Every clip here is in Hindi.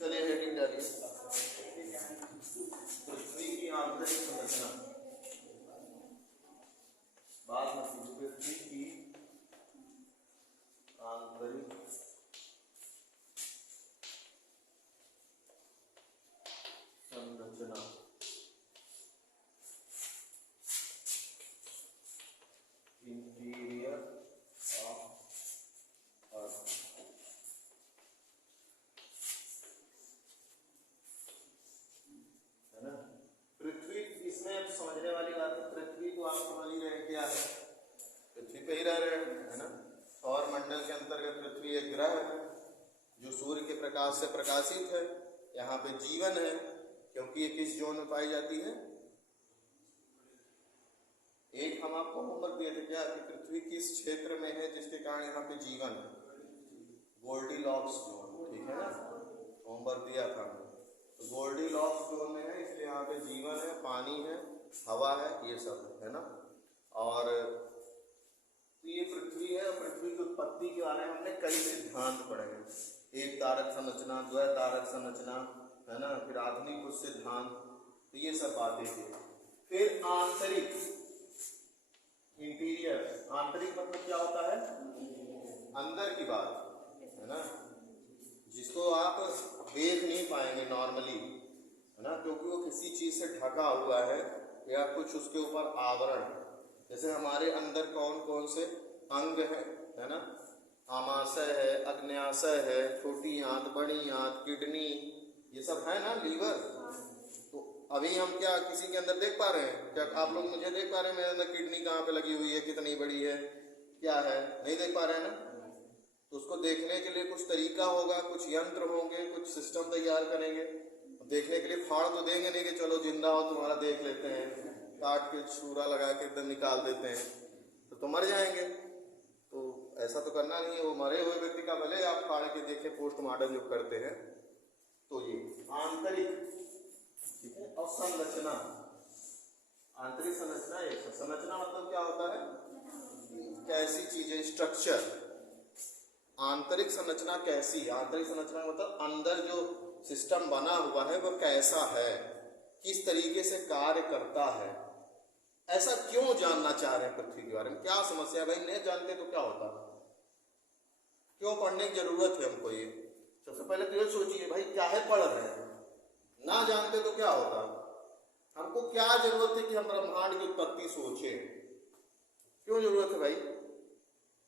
चलिए हेडिंग डालिए, पृथ्वी की आंतरिक संरचना। बात मत कीजिए, पृथ्वी की आंतरिक संरचना। Interior of earth. है ना, पृथ्वी, इसमें अब समझने वाली बात है, पृथ्वी को आप समझ ही रहे क्या है, पृथ्वी पे ही रह रहे हैं, है ना। सौर मंडल के अंतर्गत पृथ्वी एक ग्रह है जो सूर्य के प्रकाश से प्रकाशित है। यहाँ पे जीवन है, क्योंकि ये किस जोन में पाई जाती है। एक हम आपको होमवर्क दिए थे क्या कि पृथ्वी किस क्षेत्र में है जिसके कारण यहाँ पे जीवन है, गोल्डीलॉक्स जोन, ठीक है ना, होमवर्क दिया था। तो गोल्डीलॉक्स जोन में है, इसलिए यहाँ पे जीवन है, पानी है, हवा है, ये सब है ना। और तो ये पृथ्वी है, पृथ्वी की उत्पत्ति के बारे में हमने कई सिद्धांत पढ़े हैं, एक तारक संरचना, द्वै तारक संरचना, है ना, फिर आधुनिक कुछ सिद्धांत, तो ये सब बातें थी। फिर आंतरिक, इंटीरियर, आंतरिक मतलब क्या होता है, अंदर की बात, है ना, जिसको आप देख नहीं पाएंगे नॉर्मली, है ना, क्योंकि वो किसी चीज से ढका हुआ है या कुछ उसके ऊपर आवरण। जैसे हमारे अंदर कौन कौन से अंग है ना, आमाशय है, अग्न्याशय है, छोटी आंत, बड़ी आंत, किडनी, ये सब है ना, लीवर। तो अभी हम क्या किसी के अंदर देख पा रहे हैं क्या, आप लोग मुझे देख पा रहे हैं मेरे अंदर किडनी कहाँ पे लगी हुई है, कितनी बड़ी है, क्या है, नहीं देख पा रहे हैं ना। तो उसको देखने के लिए कुछ तरीका होगा, कुछ यंत्र होंगे, कुछ सिस्टम तैयार करेंगे। देखने के लिए फाड़ तो देंगे नहीं कि चलो जिंदा हो तुम्हारा देख लेते हैं, काट के छुरा लगा के एकदम निकाल देते हैं, तो मर जाएंगे। तो ऐसा तो करना नहीं है, वो मरे हुए व्यक्ति का भले आप फाड़ के देखें, पोस्टमार्टम जो करते हैं। तो ये आंतरिक, ठीक है, और संरचना, आंतरिक संरचना। एक संरचना मतलब क्या होता है, कैसी चीजें, स्ट्रक्चर। आंतरिक संरचना कैसी, आंतरिक संरचना मतलब अंदर जो सिस्टम बना हुआ है वो कैसा है, किस तरीके से कार्य करता है। ऐसा क्यों जानना चाह रहे हैं पृथ्वी के बारे में, क्या समस्या है भाई, नहीं जानते तो क्या होता, क्यों पढ़ने की जरूरत है हमको। ये सबसे पहले तो ये सोचिए भाई, क्या है पढ़ रहे हैं, ना जानते तो क्या होता, हमको क्या जरूरत है कि हम ब्रह्मांड की उत्पत्ति सोचे, क्यों जरूरत है भाई,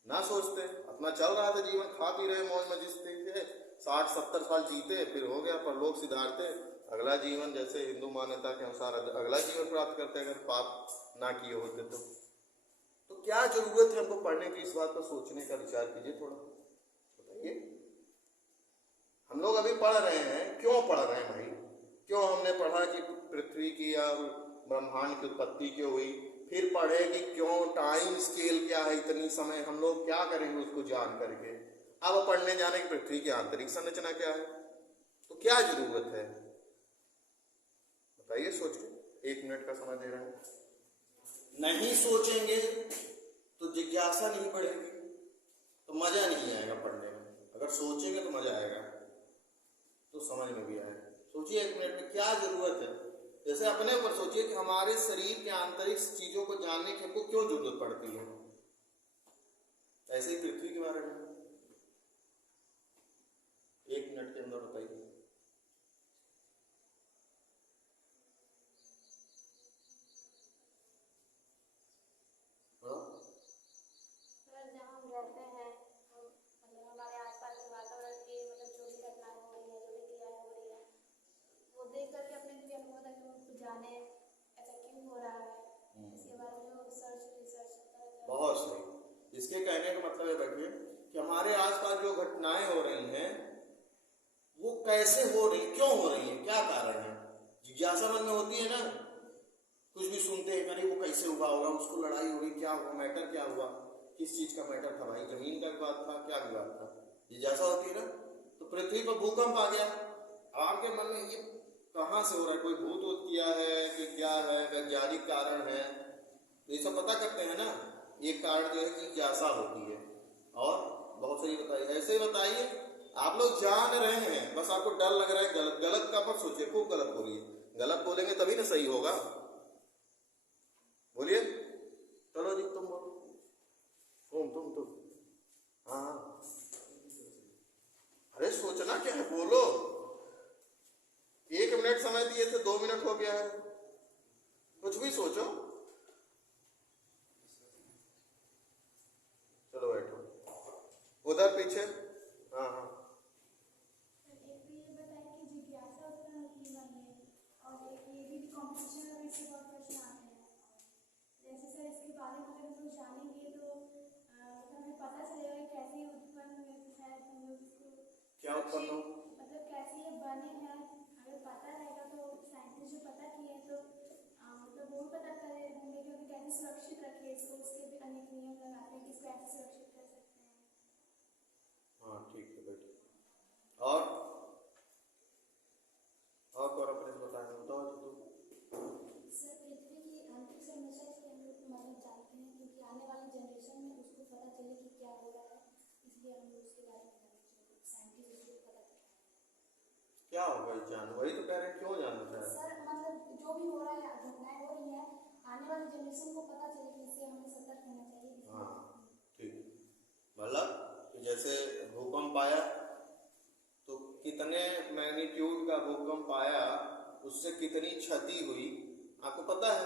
ना सोचते, अपना चल रहा था जीवन, खा पी रहे मौज मस्ती से, 60-70 साल जीते, फिर हो गया परलोक सिधारते, अगला जीवन जैसे हिंदू मान्यता के अनुसार अगला जीवन प्राप्त करते, अगर पाप ना किए होते तो क्या जरूरत है हमको पढ़ने की, इस बात पर सोचने का विचार कीजिए थोड़ा, बताइए। हम लोग अभी पढ़ रहे हैं, क्यों पढ़ रहे हैं भाई, क्यों हमने पढ़ा कि पृथ्वी की या ब्रह्मांड की उत्पत्ति क्यों हुई, फिर पढ़े कि क्यों टाइम स्केल क्या है, इतनी समय हम लोग क्या करेंगे उसको जान करके। अब पढ़ने जाने की पृथ्वी की आंतरिक संरचना क्या है, तो क्या जरूरत है बताइए, सोच के 1 मिनट का समय दे रहे हैं। नहीं सोचेंगे तो जिज्ञासा नहीं बढ़ेगी, तो मजा नहीं आएगा पढ़ने में। अगर सोचेंगे तो मजा आएगा, तो समझ में भी आएगा। सोचिए 1 मिनट में क्या जरूरत है, जैसे अपने ऊपर सोचिए कि हमारे शरीर के आंतरिक चीजों को जानने की हमको क्यों जरूरत पड़ती है, ऐसे ही पृथ्वी के बारे में 1 मिनट के अंदर बताइए। बहुत सही, इसके कहने का मतलब है देखिए कि हमारे आसपास जो घटनाएं हो रही हैं वो कैसे हो रही, क्यों हो रही है, क्या कारण है, जिज्ञासा मन में होती है ना। कुछ भी सुनते हैं, अरे वो कैसे हुआ होगा, उसको लड़ाई हुई, क्या हुआ, मैटर क्या हुआ, किस चीज का मैटर था भाई, जमीन का विवाद था, क्या विवाद था, जिज्ञासा होती है ना। तो पृथ्वी पर भूकंप आ गया, आपके मन में ये कहाँ से हो रहा है, कोई भूत वूत किया है कि क्या है, वैज्ञानिक कारण है, तो ये सब पता करते हैं ना। ये कारण जो है जिज्ञासा होती है। और बहुत सही बताइए, ऐसे ही बताइए आप लोग जान रहे हैं, बस आपको डर लग रहा है। गलत गलत का मत सोचिए, खूब गलत बोलिए। गलत बोलेंगे तभी ना सही होगा। बोलिए, चलो जी तुम बोलो। तुम हाँ, अरे सोचना क्या है, बोलो। 1 मिनट समय दिए थे, 2 मिनट हो गया है। कुछ भी सोचो। चलो बैठो उधर पीछे। हाँ हाँ, क्या उत्पन्न हो? मतलब कैसे ये बने हैं, अगर पता रहेगा तो साइंटिस्ट जो पता किए हैं तो मतलब वो पता करे होंगे कि कैसे सुरक्षित रखे इसको। उसके भी अनेक नियम लगाते हैं कि इसको ऐसे सुरक्षित कर सकते हैं। हाँ ठीक है बेटा। और कौन अपने से बताएंगे, बताओ जी तुम। सर पृथ्वी की आंतरिक संरचना इसके हम लोग मतलब जानते हैं क्योंकि आने वाली जनरेशन में उसको पता चले कि क्या हो रहा है, इसलिए हम लोग उसके बारे में जानना चाहिए। साइंटिस्ट उसको पता चला क्या होगा इस जान, वही तो कह रहे हैं, क्यों जानना चाह रहे हैं? सर मतलब जो भी हो रहा है, घटनाएं हो रही है, आने वाली जनरेशन को पता चले कि इससे हमें सतर्क रहना चाहिए। हाँ ठीक, मतलब कि जैसे भूकंप आया तो कितने मैग्नीट्यूड का भूकंप आया, उससे कितनी क्षति हुई आपको पता है।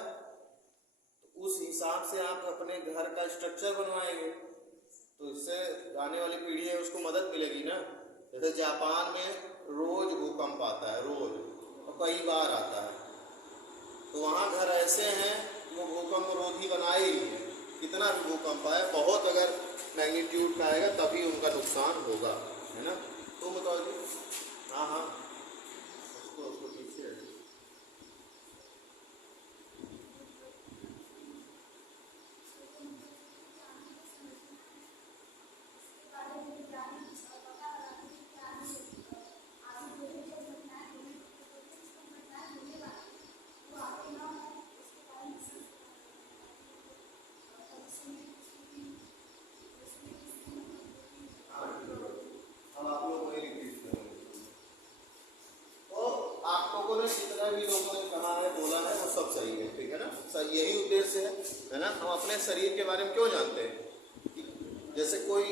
तो उस हिसाब से आप अपने घर का स्ट्रक्चर बनवाएंगे तो इससे आने वाली पीढ़ी है उसको मदद मिलेगी ना। जैसे जापान में रोज भूकंप आता है, रोज, और कई बार आता है। तो वहाँ घर ऐसे हैं वो भूकंप रोधी बनाए ही हैं। कितना भी भूकंप आए, बहुत अगर मैग्नीट्यूड का आएगा तभी उनका नुकसान होगा, है ना। तो बताओ जी। हाँ हाँ, उसको पीछे जितना भी लोगों ने कहा है, बोला है, वो सब सही है, ठीक है ना। सही, यही उद्देश्य है ना। हम अपने शरीर के बारे में क्यों जानते हैं? जैसे कोई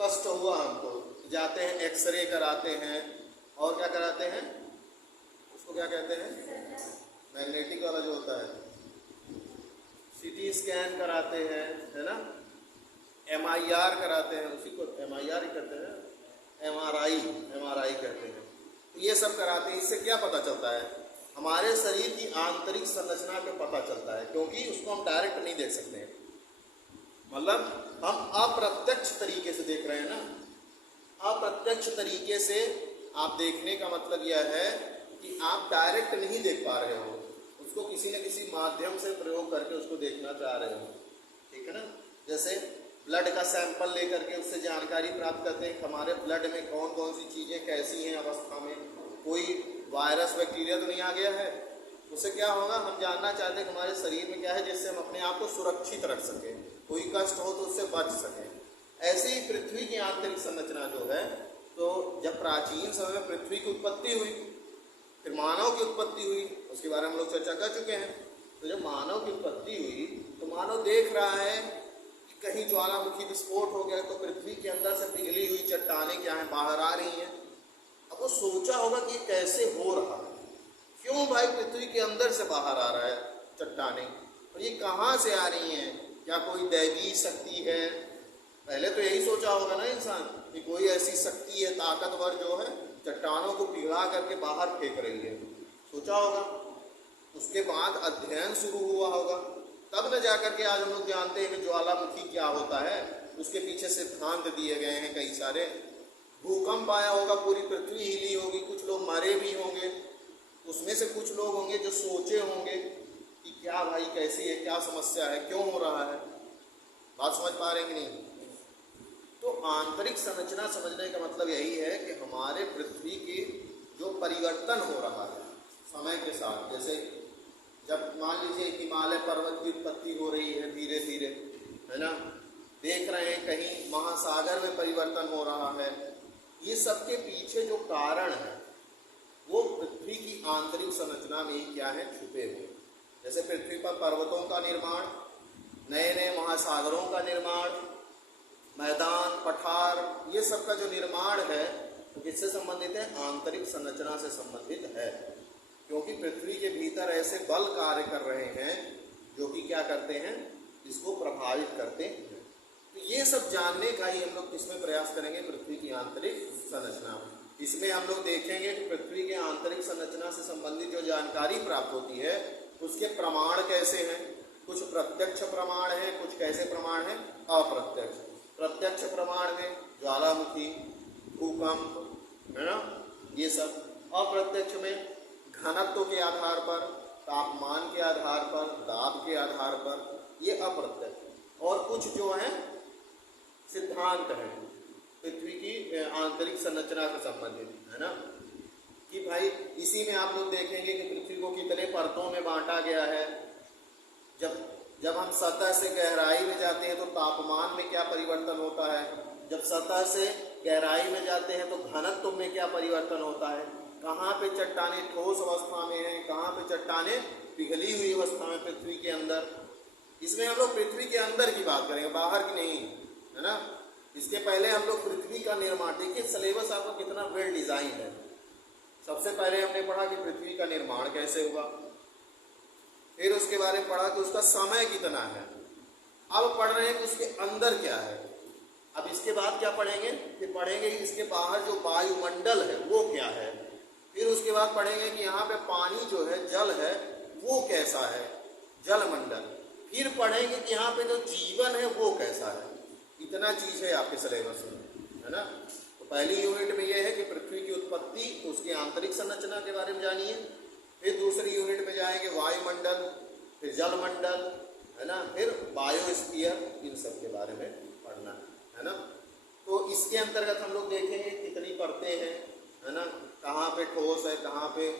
कष्ट हुआ हमको, जाते हैं एक्सरे कराते हैं, और क्या कराते हैं, उसको क्या कहते हैं, मैग्नेटिक वाला जो होता है, सीटी स्कैन कराते हैं, है ना, MIR कराते हैं, उसी को MIR ही करते हैं, MRI कहते हैं। तो ये सब कराते हैं। इससे क्या पता चलता है, हमारे शरीर की आंतरिक संरचना पे पता चलता है, क्योंकि उसको हम डायरेक्ट नहीं देख सकते हैं। मतलब हम अप्रत्यक्ष तरीके से देख रहे हैं ना। अप्रत्यक्ष तरीके से आप देखने का मतलब यह है कि आप डायरेक्ट नहीं देख पा रहे हो, उसको किसी न किसी माध्यम से प्रयोग करके उसको देखना चाह रहे हो, ठीक है ना। जैसे ब्लड का सैंपल लेकर के उससे जानकारी प्राप्त करते हैं हमारे ब्लड में कौन कौन सी चीज़ें कैसी हैं अवस्था में, कोई वायरस बैक्टीरिया तो नहीं आ गया है। उससे क्या होगा, हम जानना चाहते हैं कि हमारे शरीर में क्या है, जिससे हम अपने आप को सुरक्षित रख सकें, कोई कष्ट हो तो उससे बच सकें। ऐसे ही पृथ्वी की आंतरिक संरचना जो है, तो जब प्राचीन समय में पृथ्वी की उत्पत्ति हुई, फिर मानव की उत्पत्ति हुई, उसके बारे में हम लोग चर्चा कर चुके हैं। तो जब मानव की उत्पत्ति हुई तो मानव देख रहा है कि कहीं ज्वालामुखी विस्फोट हो गया, तो पृथ्वी के अंदर से पिघली हुई चट्टानें क्या हैं, बाहर आ रही हैं। अब वो सोचा होगा कि कैसे हो रहा है, क्यों भाई पृथ्वी के अंदर से बाहर आ रहा है चट्टानें, और ये कहाँ से आ रही हैं, क्या कोई दैवीय शक्ति है। पहले तो यही सोचा होगा ना इंसान कि कोई ऐसी शक्ति है ताकतवर जो है चट्टानों को पिघला करके बाहर फेंक रही है, सोचा होगा। उसके बाद अध्ययन शुरू हुआ होगा, तब न जाकर के आज हम लोग जानते हैं कि ज्वालामुखी क्या होता है। उसके पीछे सिद्धांत दिए गए हैं कई सारे। भूकंप आया होगा, पूरी पृथ्वी हिली होगी, कुछ लोग मरे भी होंगे, उसमें से कुछ लोग होंगे जो सोचे होंगे कि क्या भाई कैसी है, क्या समस्या है, क्यों हो रहा है। बात समझ पा रहे हैं कि नहीं? तो आंतरिक संरचना समझने का मतलब यही है कि हमारे पृथ्वी की जो परिवर्तन हो रहा है समय के साथ, जैसे जब मान लीजिए हिमालय पर्वत की उत्पत्ति हो रही है धीरे धीरे, है ना, देख रहे हैं कहीं महासागर में परिवर्तन हो रहा है, ये सबके पीछे जो कारण है वो पृथ्वी की आंतरिक संरचना में ही क्या है, छुपे हुए। जैसे पृथ्वी पर पर्वतों का निर्माण, नए नए महासागरों का निर्माण, मैदान पठार, ये सब का जो निर्माण है तो किससे संबंधित है, आंतरिक संरचना से संबंधित है। क्योंकि पृथ्वी के भीतर ऐसे बल कार्य कर रहे हैं जो कि क्या करते हैं, इसको प्रभावित करते हैं। तो ये सब जानने का ही हम लोग किसमें प्रयास करेंगे, पृथ्वी की आंतरिक संरचना। इसमें हम लोग देखेंगे कि पृथ्वी के आंतरिक संरचना से संबंधित जो जानकारी प्राप्त होती है उसके प्रमाण कैसे हैं। कुछ प्रत्यक्ष प्रमाण है, कुछ कैसे प्रमाण है, अप्रत्यक्ष। प्रत्यक्ष प्रमाण में ज्वालामुखी, भूकंप, है ना, ये सब। अप्रत्यक्ष में घनत्व के आधार पर, तापमान के आधार पर, दाब के आधार पर, ये अप्रत्यक्ष। और कुछ जो है सिद्धांत है पृथ्वी की आंतरिक संरचना से संबंधित, है ना, कि भाई इसी में आप लोग देखेंगे कि पृथ्वी को कितने परतों में बांटा गया है। जब हम सतह से गहराई में जाते हैं तो तापमान में क्या परिवर्तन होता है, जब सतह से गहराई में जाते हैं तो घनत्व में क्या परिवर्तन होता है, कहाँ पे चट्टानें ठोस अवस्था में हैं, कहाँ पे चट्टानें पिघली हुई अवस्था में पृथ्वी के अंदर। इसमें हम लोग पृथ्वी के अंदर की बात करेंगे, बाहर की नहीं, है ना। इसके पहले हम लोग पृथ्वी का निर्माण, देखिए सिलेबस आपका कितना वेल डिजाइन है। सबसे पहले हमने पढ़ा कि पृथ्वी का निर्माण कैसे हुआ, फिर उसके बारे में पढ़ा कि उसका समय कितना है। अब पढ़ रहे हैं कि उसके अंदर क्या है। अब इसके बाद क्या पढ़ेंगे, फिर पढ़ेंगे कि इसके बाहर जो वायुमंडल है वो क्या है। फिर उसके बाद पढ़ेंगे कि यहाँ पे पानी जो है, जल है, वो कैसा है, जलमंडल। फिर पढ़ेंगे कि यहाँ पे जो जीवन है वो कैसा है। इतना चीज है आपके सिलेबस में, है ना। तो पहली यूनिट में ये है कि पृथ्वी की उत्पत्ति, उसकी आंतरिक संरचना के बारे में जानिए। फिर दूसरी यूनिट में जाएंगे वायुमंडल, फिर जलमंडल, है ना, फिर बायोस्फीयर, इन सब के बारे में पढ़ना है ना। तो इसके अंतर्गत हम लोग देखेंगे कितनी परतें हैं, है ना, कहाँ पे ठोस है, कहाँ पे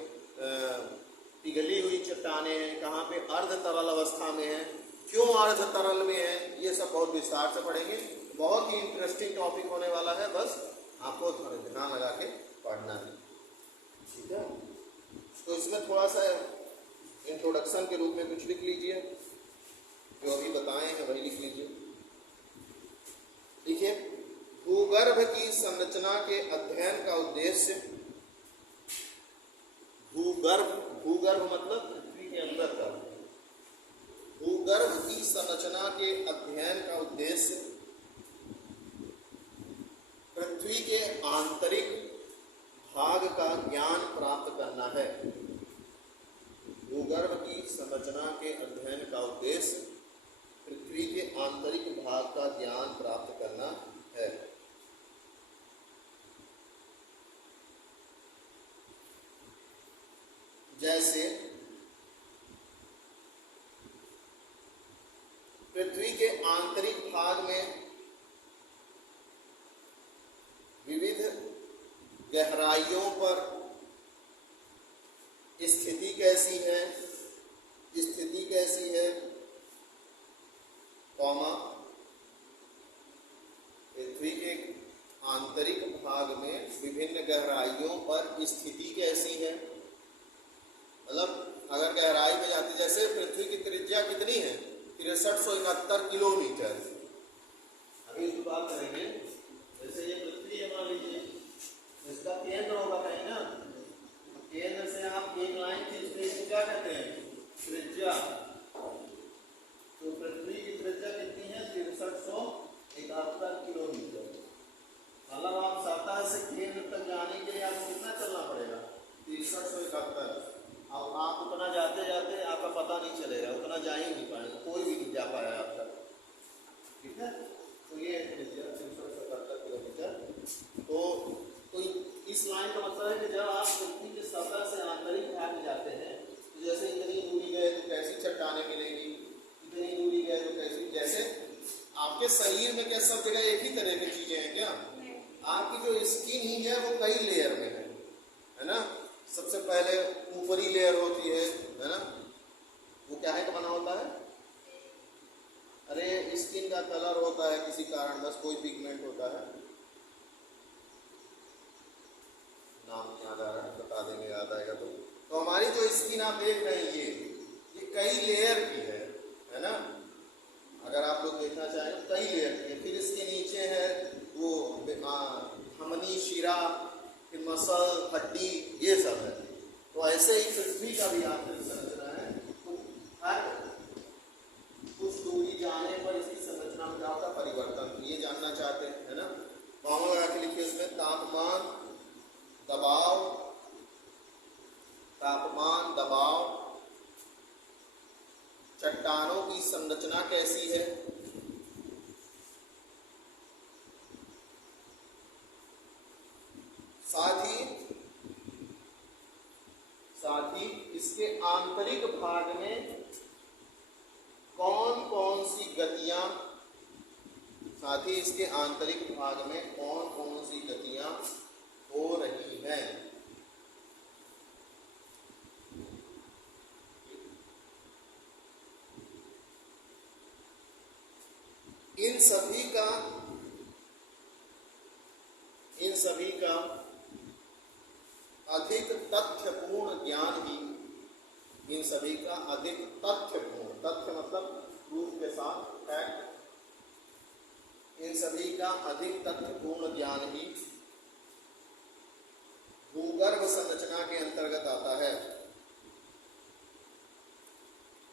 पिघली हुई चट्टानें हैं, कहाँ पे अर्ध तरल अवस्था में है, क्यों अर्ध तरल में है, ये सब बहुत विस्तार से पढ़ेंगे। बहुत ही इंटरेस्टिंग टॉपिक होने वाला है, बस आपको ध्यान लगा के पढ़ना है, ठीक है। तो इसमें थोड़ा सा इंट्रोडक्शन के रूप में कुछ लिख लीजिए, जो अभी बताए हैं वही लिख लीजिए। देखिए, भूगर्भ की संरचना के अध्ययन का उद्देश्य, भूगर्भ मतलब पृथ्वी के अंदर का, भूगर्भ की संरचना के अध्ययन का उद्देश्य पृथ्वी के आंतरिक भाग का ज्ञान प्राप्त करना है। भूगर्भ की संरचना के अध्ययन का उद्देश्य पृथ्वी के आंतरिक भाग का ज्ञान प्राप्त करना है। जैसे पृथ्वी के आंतरिक भाग में विविध गहराइयों पर स्थिति कैसी है, कौमा, पृथ्वी के आंतरिक भाग में विभिन्न गहराइयों पर स्थिति कैसी है। मतलब अगर गहराई में जाती, जैसे पृथ्वी की त्रिज्या कितनी है, 6371 किलोमीटर। अभी इसकी बात करेंगे, जैसे ये पृथ्वी है, मान लीजिए इसका केंद्र होगा कहीं ना, केंद्र से आप एक लाइन खींचते हैं, इसको क्या कहते हैं, त्रिज्या। तो पृथ्वी की त्रिज्या कितनी है, 6371 किलोमीटर। मतलब आप सतह से केंद्र तक जाने के लिए आपको कितना चलना पड़ेगा, 6371। अब आप उतना जाते जाते आपका पता नहीं चलेगा, उतना जा ही नहीं पाएगा, कोई भी नहीं जा पाया आप तक, ठीक है। तो ये 377 किलोमीटर। तो इस लाइन का मतलब है कि जब आप पृथ्वी के सतह से आंतरिक भाग में जाते हैं, तो जैसे इतनी दूरी गए तो कैसी चट्टानें मिलेंगी, इतनी दूरी गए तो कैसी, जैसे आपके शरीर में क्या सब जगह एक ही तरह की चीजें हैं क्या, आपकी जो स्किन ही है वो कई लेयर में है ना। सबसे पहले ऊपरी लेयर होती है ना, वो क्या है का बना होता है, अरे स्किन का कलर होता है किसी कारणवश, कोई पिगमेंट होता है, याद आएगा तो हमारी जो स्किन आप देख रहे हैं ये कई लेयर की है ना। अगर आप लोग देखना चाहें तो कई लेयर की है। फिर इसके नीचे है वो धमनी, शिरा, फिर मसल, हड्डी, ये सब है। तो ऐसे ही पृथ्वी का भी आंतरिक संरचना है। तो हर कुछ दूरी जाने पर इसकी संरचना में क्या होता है, परिवर्तन। ये जानना चाहते हैं, है ना। फॉर्मूला लगा के लिखिए उसमें, तापमान दबाव, चट्टानों की संरचना कैसी है, साथ ही इसके आंतरिक भाग में कौन कौन सी गतियां हो रही हैं। इन सभी का अधिक तथ्यपूर्ण ज्ञान ही, तथ्य मतलब प्रूफ के साथ, फैक्ट, इन सभी का अधिक तथ्यपूर्ण ज्ञान ही भूगर्भ संरचना के अंतर्गत आता है।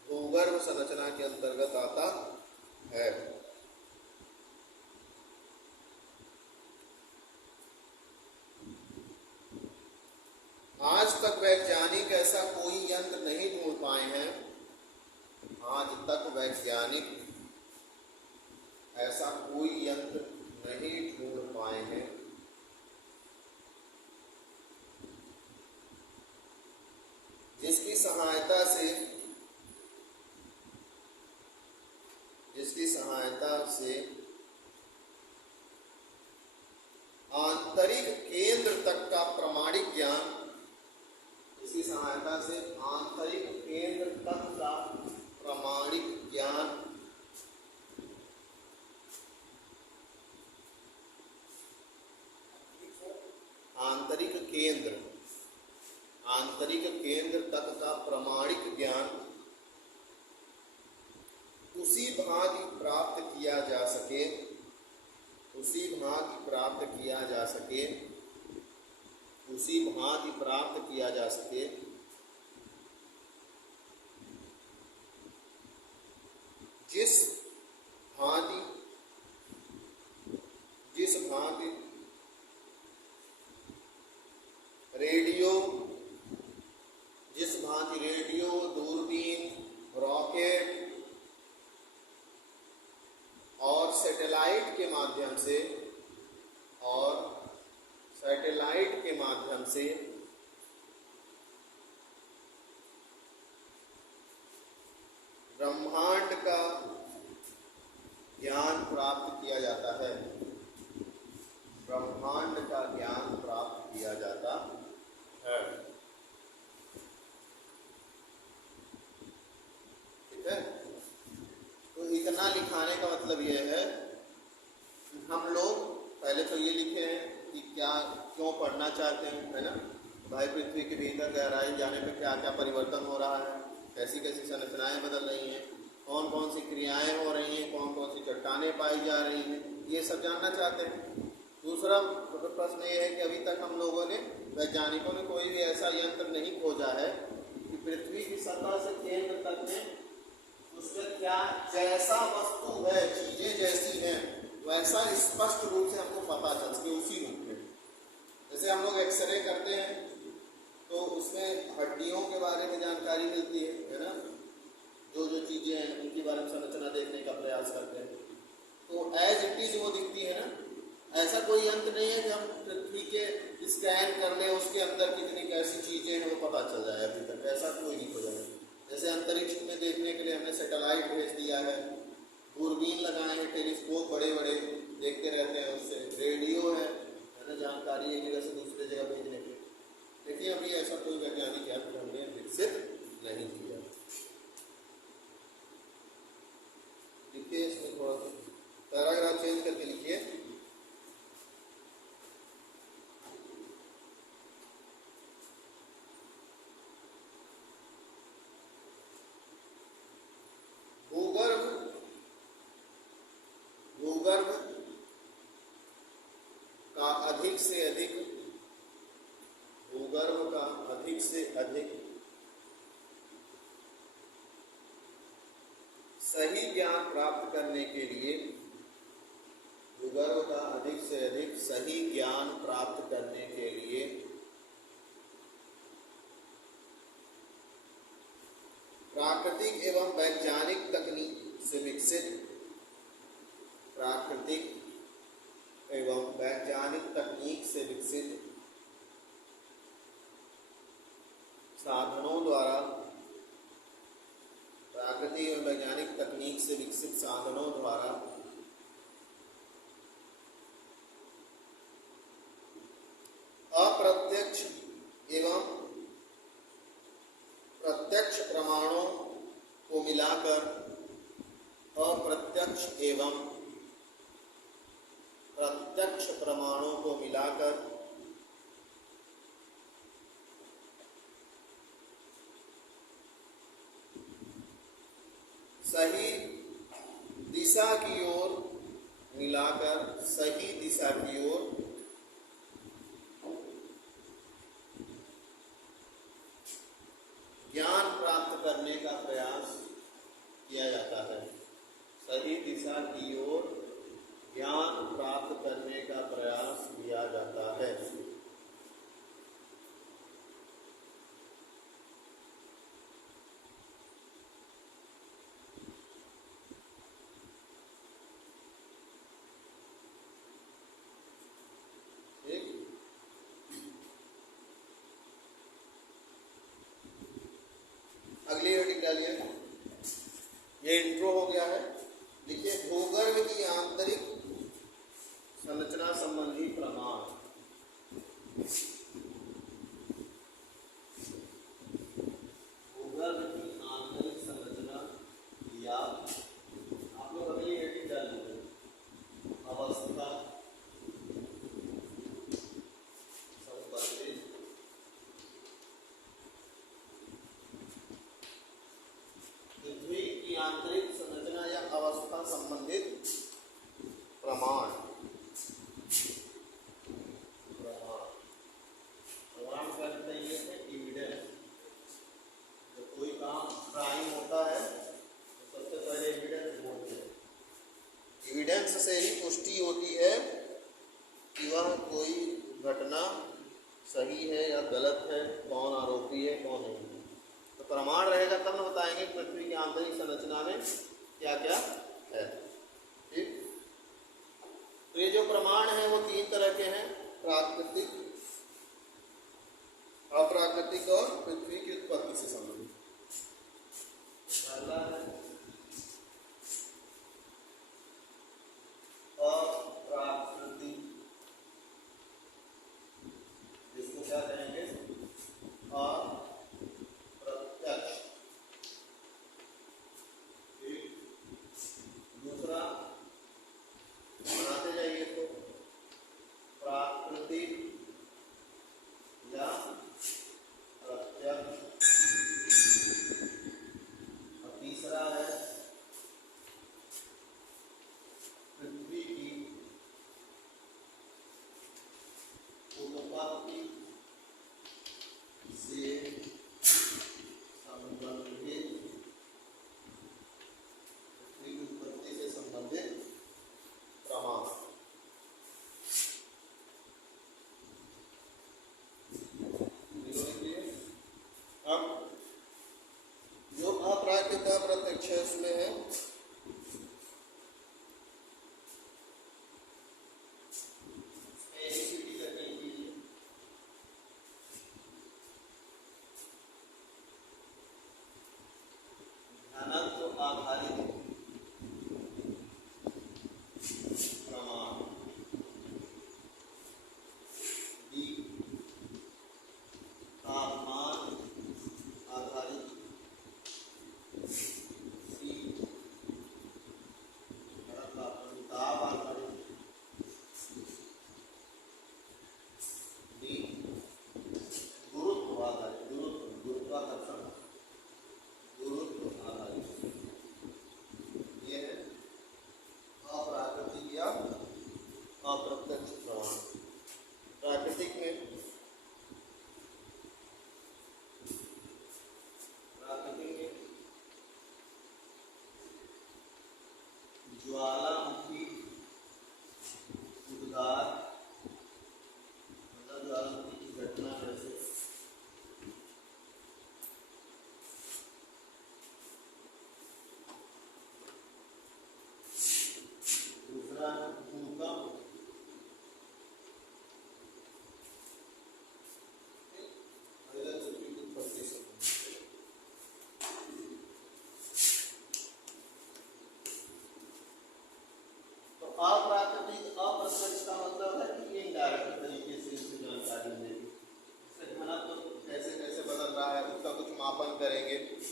भूगर्भ संरचना के अंतर्गत आता है। आज तक वैज्ञानिक ऐसा कोई यंत्र नहीं ढूंढ पाए हैं, जिसकी सहायता से आंतरिक केंद्र तक का प्रमाणिक ज्ञान, आंतरिक केंद्र तक का प्रमाणिक ज्ञान उसी भांति प्राप्त किया जा सके जिस भांति रेडियो, दूरबीन, रॉकेट और सैटेलाइट के माध्यम से ब्रह्मांड का ज्ञान प्राप्त किया जाता है। ठीक है। तो इतना लिखाने का मतलब ये है कि हम लोग पहले तो ये लिखे हैं कि क्यों पढ़ना चाहते हैं, है ना। भाई पृथ्वी के भीतर गहराई जाने पे क्या क्या परिवर्तन हो रहा है, कैसी कैसी संरचनाएं बदल रही हैं, कौन कौन सी क्रियाएं हो रही हैं, कौन कौन सी चट्टानें पाई जा रही हैं, ये सब जानना चाहते हैं। दूसरा प्रश्न ये है कि अभी तक हम लोगों ने, वैज्ञानिकों ने कोई भी ऐसा यंत्र नहीं खोजा है कि पृथ्वी की सतह से केंद्र तक में उसमें क्या जैसा वस्तु है, चीजें जैसी हैं वैसा स्पष्ट रूप से हमको पता चल सके उसी रूप में। जैसे हम लोग एक्सरे करते हैं तो उसमें हड्डियों के बारे में जानकारी मिलती है ना। जो चीजें हैं उनके बारे में संरचना देखने का प्रयास करते हैं, तो एज इट इज वो दिखती है ना। ऐसा कोई यंत्र नहीं है कि हम पृथ्वी के स्कैन कर लें, उसके अंदर कितनी कैसी चीजें हैं वो पता चल जाए। अभी तक ऐसा कोई नहीं खोजा है। जैसे अंतरिक्ष में देखने के लिए हमने सैटेलाइट भेज दिया है, दूरबीन लगाए हैं, टेलीस्कोप बड़े बड़े देखते रहते हैं, उससे रेडियो है ना, जानकारी एक जगह से दूसरे जगह भेजने के। लेकिन अभी ऐसा कोई वैज्ञानिक यंत्र हमने विकसित नहीं किया। लिखिए इसमें थोड़ा सा पैराग्राफ चेंज करके लिखिए। अधिक से अधिक भूगर्भ का अधिक से अधिक सही ज्ञान प्राप्त करने के लिए, भूगर्भ का अधिक से अधिक सही ज्ञान प्राप्त करने के लिए प्राकृतिक एवं वैज्ञानिक तकनीक से विकसित, प्राकृतिक एवं वैज्ञानिक तकनीक से विकसित साधनों द्वारा, प्राकृतिक एवं वैज्ञानिक तकनीक से विकसित साधनों द्वारा अप्रत्यक्ष एवं प्रत्यक्ष प्रमाणों को मिलाकर, अप्रत्यक्ष एवं प्रत्यक्ष प्रमाणों को मिलाकर सही दिशा की ओर, मिलाकर सही दिशा की ओर ज्ञान प्राप्त करने का प्रयास किया जाता है। सही दिशा की ओर ज्ञान प्राप्त करने का प्रयास किया जाता है। अगली हेडिंग डालिए। ये इंट्रो हो गया है। देखिए, भूगर्भ की आंतरिक संरचना संबंधी प्रमाण। भूगर्भ की आंतरिक संरचना या आप लोग अगली हेडिंग डाल लीजिए, अवस्था संबंधित पृथ्वी की आंतरिक संरचना या अवस्था संबंधित प्रमाण। प्रमाण करते हैं एविडेंस। जब कोई काम क्राइम होता है तो सबसे पहले एविडेंस बोलते हैं। एविडेंस से ही पुष्टि होती है कि वह कोई घटना सही है या गलत है, कौन आरोपी है कौन नहीं। तो प्रमाण रहेगा तब न बताएंगे पृथ्वी की आंतरिक संरचना में क्या क्या है। ठीक, तो ये जो प्रमाण है वो तीन तरह के हैं, प्राकृतिक, अप्राकृतिक और पृथ्वी की उत्पत्ति से संबंधित। पहला है अप्राकृतिक, जिसको क्या कहेंगे अप्रत्यक्ष। दूसरा बनाते जाइए इसको, प्राकृतिक या प्रत्यक्ष।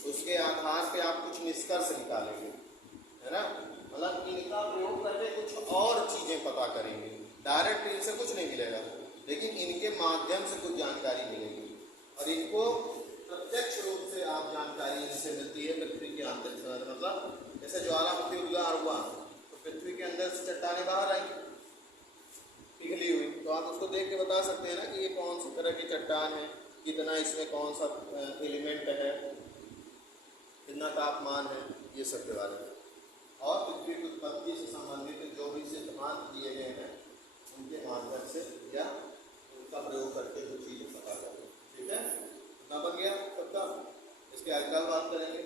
उसके आधार पे आप कुछ निष्कर्ष निकालेंगे, है ना। मतलब इनका प्रयोग करके कुछ और चीजें पता करेंगे। डायरेक्ट इनसे कुछ नहीं मिलेगा, लेकिन इनके माध्यम से कुछ जानकारी मिलेगी, और इनको प्रत्यक्ष रूप से आप जानकारी इनसे मिलती है पृथ्वी के आंतरिक संरचना। मतलब जैसे ज्वालामुखी उद्गार हुआ तो पृथ्वी के अंदर से चट्टानें बाहर आई पिघली हुई, तो आप उसको देख के बता सकते हैं ना कि ये कौन सी तरह की चट्टान है, कितना इसमें कौन सा एलिमेंट है, कितना तापमान है, ये सब के बारे में। और पृथ्वी की उत्पत्ति से संबंधित जो भी सिद्धांत दिए गए हैं उनके माध्यम से या उनका प्रयोग करके कुछ चीज़ें पता करें। ठीक है, कितना बन गया सबका? इसके आगे बात करेंगे।